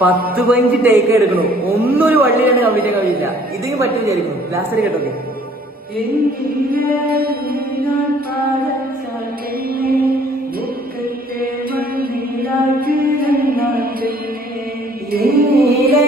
10-15 take എടുക്കണു, ഒന്നൊരു വള്ളിയാണ് complete ആക്കാൻ കഴിയില്ല. ഇതെങ്കിലും പറ്റും വിചാരിക്കുന്നു. ലാസ്റ്റ് കേട്ടോക്കെ. എന്നിലെ